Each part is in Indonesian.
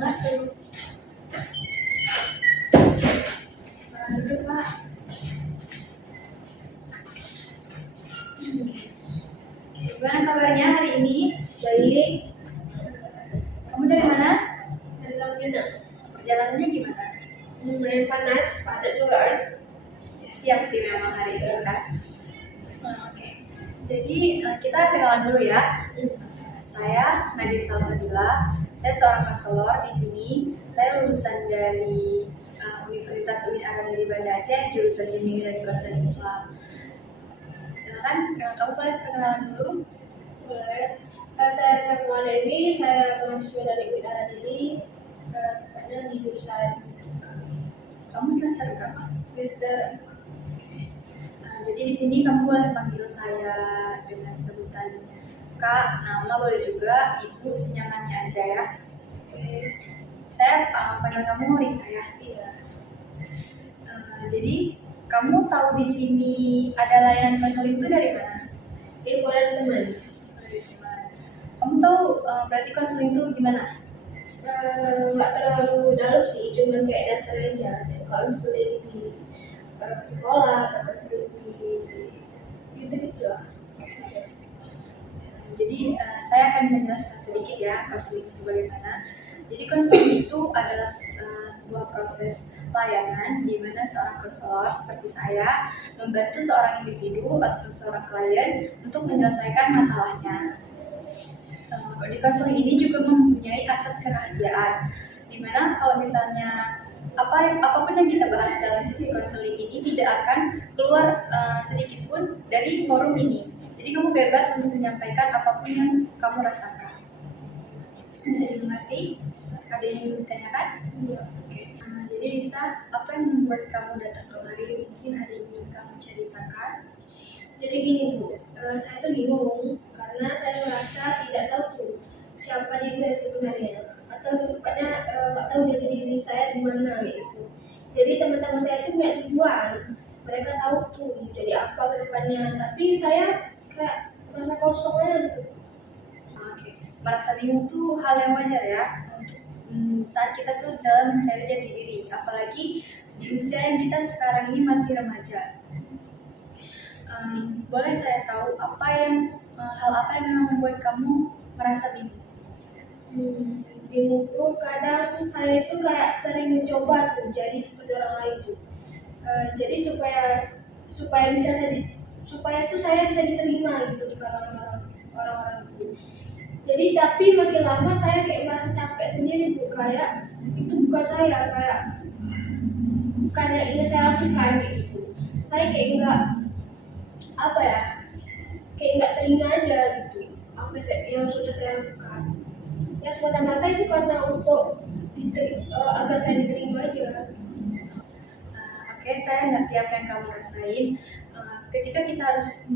Masuk. Selamat duduk, Pak. Gimana kabarnya hari ini? Baik, Kamu dari mana? dari Lampina. Perjalanannya gimana? Lumayan panas, padat juga kan? Ya, siang sih memang hari ini kan. Oke. Jadi kita kenalan dulu ya. Saya Nadia Salsabila. Saya seorang konselor di sini. Saya lulusan dari Universitas UIN Araniri Banda Aceh, jurusan Bimbingan dan Konseling Islam. Silakan, kamu boleh perkenalan dulu. Boleh. Saya Reza Kumada ini, saya mahasiswa dari UIN Araniri, tepatnya di jurusan Kamu semester berapa? semester. Jadi di sini kamu boleh panggil saya dengan sebutan Kak, nama boleh juga, Ibu, senyamannya aja ya. Oke. Saya panggil kamu Risa ya. Iya. Jadi kamu tahu di sini ada layanan konseling itu dari mana? Info dari teman. Dari teman. Kamu tahu berarti konseling itu gimana? Nggak terlalu dalam sih, cuman kayak dasar aja. Jadi kalau misalnya di sekolah atau konseling di gitu-gitu lah. Jadi saya akan menjelaskan sedikit ya konseling itu bagaimana. Jadi konseling itu adalah sebuah proses layanan di mana seorang konselor seperti saya membantu seorang individu atau seorang klien untuk menyelesaikan masalahnya. Di konseling ini juga mempunyai asas kerahasiaan, di mana kalau misalnya apapun yang kita bahas dalam sesi konseling ini tidak akan keluar sedikit pun dari forum ini. Jadi kamu bebas untuk menyampaikan apapun yang kamu rasakan. Bisa dimengerti? Ada yang ingin ditanyakan? Iya. Oke. Jadi Risa, apa yang membuat kamu datang kemari? Mungkin ada yang ingin kamu ceritakan? Jadi gini Bu, saya tuh bingung karena saya merasa tidak tahu tuh siapa diri saya sebenarnya, atau tepatnya nggak tahu jati diri saya di mana gitu. Jadi teman-teman saya tuh punya tujuan, mereka tahu tuh mau jadi apa ke depannya, tapi saya kayak merasa kosong aja gitu. Oke. Merasa bingung tuh hal yang wajar ya untuk saat kita tuh dalam mencari jati diri, apalagi di usia yang kita sekarang ini masih remaja. Boleh saya tahu hal apa yang memang membuat kamu merasa bingung? Bingung tuh kadang saya itu kayak sering mencoba tuh jadi seperti orang lain tuh. Jadi supaya bisa supaya tuh saya bisa diterima gitu di kalangan orang-orang itu. Jadi tapi makin lama saya kayak merasa capek sendiri Bu, kayak itu bukan saya, kayak bukan yang ingin saya lakukan gitu. Saya kayak enggak apa ya, kayak nggak terima aja gitu apa yang sudah saya lakukan. Ya semata-mata itu karena untuk agar saya diterima aja. Oke, saya ngerti apa yang kamu rasain. Ketika kita harus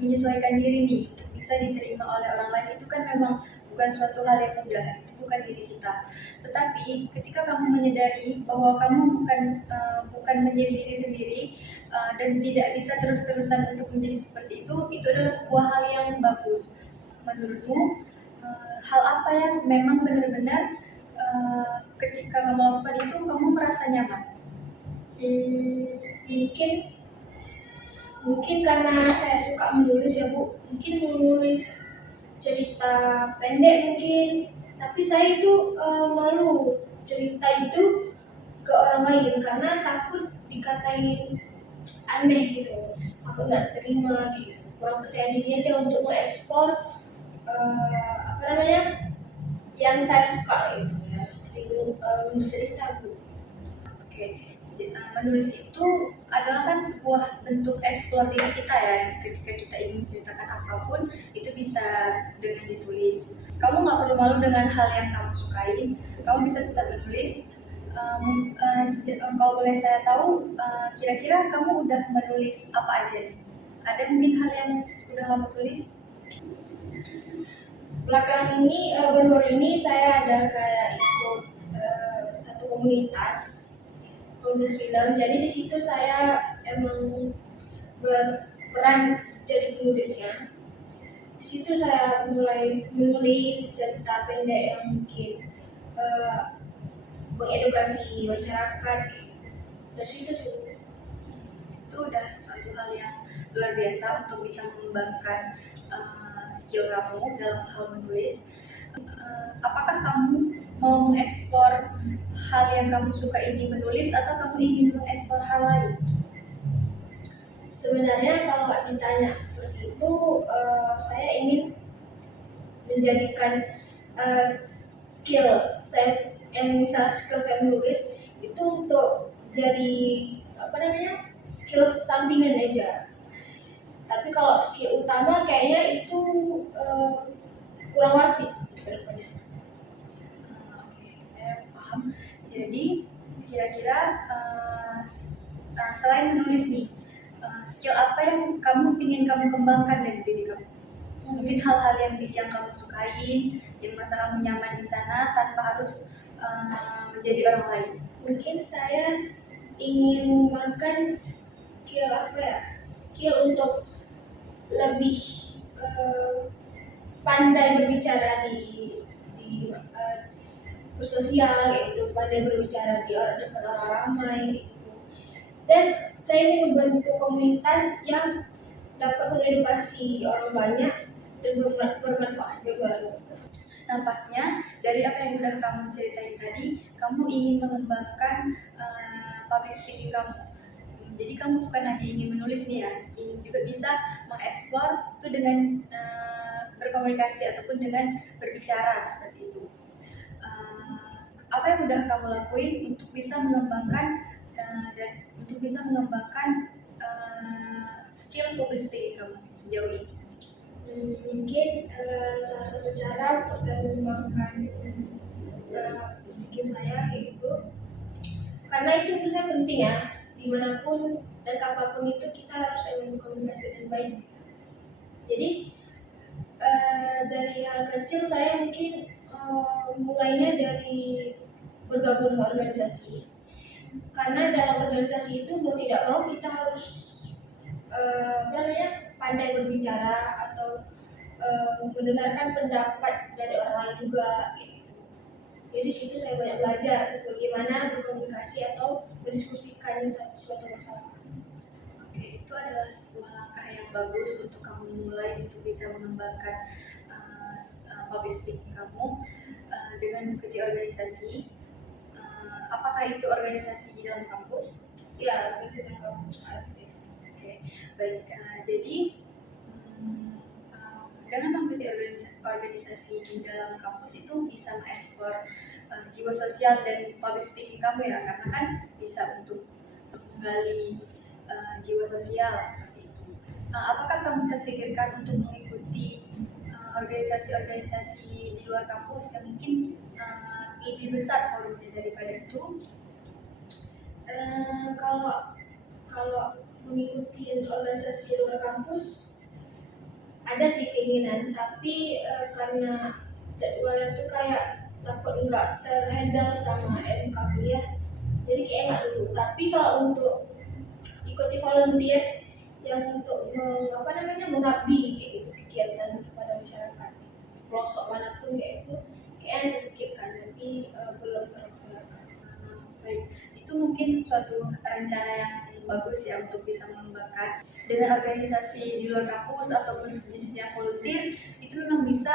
menyesuaikan diri nih untuk bisa diterima oleh orang lain, itu kan memang bukan suatu hal yang mudah, itu bukan diri kita. Tetapi ketika kamu menyadari bahwa kamu bukan menjadi diri sendiri dan tidak bisa terus-terusan untuk menjadi seperti itu adalah sebuah hal yang bagus. Menurutmu hal apa yang memang benar-benar ketika kamu lakukan itu kamu merasa nyaman? Mungkin karena saya suka menulis ya Bu, mungkin menulis cerita pendek mungkin, tapi saya itu malu cerita itu ke orang lain karena takut dikatain aneh gitu, takut nggak terima gitu, kurang percaya diri aja untuk mengeksplor apa namanya yang saya suka gitu ya, seperti menulis cerita Bu. Oke, menulis itu adalah kan sebuah bentuk eksplor diri kita ya. Ketika kita ingin menceritakan apapun, itu bisa dengan ditulis. Kamu nggak perlu malu dengan hal yang kamu sukain. Kamu bisa tetap menulis. Kalau boleh saya tahu, kira-kira kamu udah menulis apa aja nih? Ada mungkin hal yang sudah kamu tulis? Belakangan ini baru-baru ini saya ada kayak ikut satu komunitas film. Jadi di situ saya emang berperan jadi penulisnya. Di situ saya mulai menulis cerita pendek yang mungkin eh, mengedukasi masyarakat kayak gitu. Dari situ sih. Itu udah suatu hal yang luar biasa untuk bisa mengembangkan skill kamu dalam hal menulis. Apakah kamu mau mengeksplor hal yang kamu suka ini menulis atau kamu ingin mengeksplor hal lain? Sebenarnya kalau ditanya seperti itu, saya ingin menjadikan eh, skill saya yang misalnya skill saya menulis itu untuk jadi apa namanya skill sampingan aja. Tapi kalau skill utama kayaknya itu eh, kurang arti ke depannya. Oke, saya paham. Jadi kira-kira selain menulis nih, skill apa yang kamu ingin kamu kembangkan dari diri kamu? Mungkin hal-hal yang kamu sukain, yang merasa kamu nyaman di sana tanpa harus menjadi orang lain. Mungkin saya ingin makan skill apa ya? Skill untuk lebih pandai berbicara di bersosial, yaitu pandai berbicara di depan orang ramai gitu. Dan saya ingin membentuk komunitas yang dapat mengedukasi orang banyak dan bermanfaat bagi orang banyak. Nampaknya dari apa yang udah kamu ceritain tadi, kamu ingin mengembangkan public speaking kamu. Jadi kamu bukan hanya ingin menulis nih ya, ingin juga bisa mengeksplor itu dengan berkomunikasi ataupun dengan berbicara seperti itu. Apa yang udah kamu lakuin untuk bisa mengembangkan dan untuk bisa mengembangkan skill public speaking kamu sejauh ini? Mungkin salah satu cara untuk saya mengembangkan pikir saya yaitu karena itu menurut saya penting ya, dimanapun dan kapanpun itu kita harus berkomunikasi dengan baik. Jadi dari hal kecil saya mungkin mulainya dari bergabung dengan organisasi, karena dalam organisasi itu mau tidak mau kita harus apa namanya pandai berbicara atau mendengarkan pendapat dari orang lain juga gitu. Jadi situ saya banyak belajar bagaimana berkomunikasi atau mendiskusikan suatu masalah. Oke, itu adalah sebuah langkah yang bagus untuk kamu mulai untuk bisa mengembangkan public speaking kamu dengan mengikuti organisasi. Apakah itu organisasi di dalam kampus? Ya, itu dalam kampus ada. Oke, baik. Jadi dengan mengikuti organisasi di dalam kampus itu bisa mengeksplor jiwa sosial dan public speaking kamu ya, karena kan bisa untuk menggali jiwa sosial seperti itu. Apakah kamu terpikirkan untuk mengikuti organisasi-organisasi di luar kampus yang mungkin lebih besar forumnya daripada itu? Kalau mengikuti organisasi luar kampus ada sih keinginan, tapi karena jadwalnya tuh kayak takut nggak terhandle sama MK kuliah, jadi kayak nggak dulu. Tapi kalau untuk ikuti volunteer yang untuk apa namanya mengabdi kayak gitu kegiatan kepada masyarakat pelosok manapun kayak itu kayak dipikirkan tapi belum terlaksana. Baik, itu mungkin suatu rencana yang bagus ya untuk bisa mengembangkan dengan organisasi di luar kampus ataupun sejenisnya volunteer. Itu memang bisa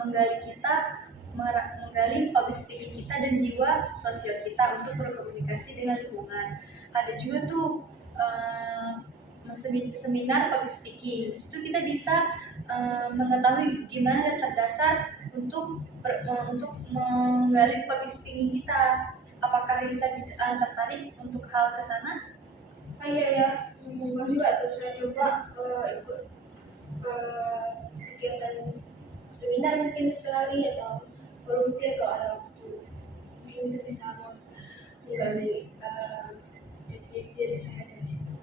menggali kita, menggali public speaking kita dan jiwa sosial kita untuk berkomunikasi dengan lingkungan. Ada juga tuh seminar public speaking. Di situ kita bisa mengetahui gimana dasar-dasar untuk menggali public speaking kita. Apakah Risa bisa tertarik untuk hal ke sana? Iya ya, bagus juga tuh saya coba ikut kegiatan seminar mungkin sesekali atau volunteer kalau ada waktu. Mungkin itu bisa menggali diri saya dari situ.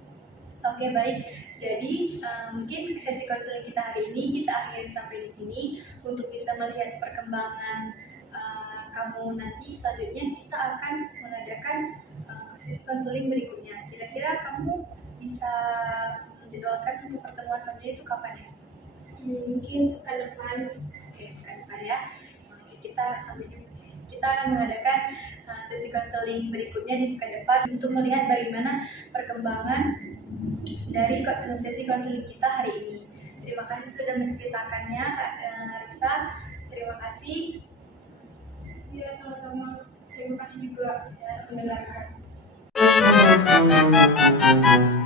Oke, baik. Jadi mungkin sesi konseling kita hari ini kita akhirin sampai di sini. Untuk bisa melihat perkembangan kamu nanti, selanjutnya kita akan mengadakan sesi konseling berikutnya. Kira-kira kamu bisa menjadwalkan untuk pertemuan selanjutnya itu kapan ya? Mungkin pekan depan. Oke, pekan depan ya. Oke, kita akan mengadakan sesi konseling berikutnya di pekan depan untuk melihat bagaimana perkembangan dari sesi konseling kita hari ini. Terima kasih sudah menceritakannya, Kak Risa. Terima kasih. Ya, sama-sama. Terima kasih juga Ya, semoga mendengarkan.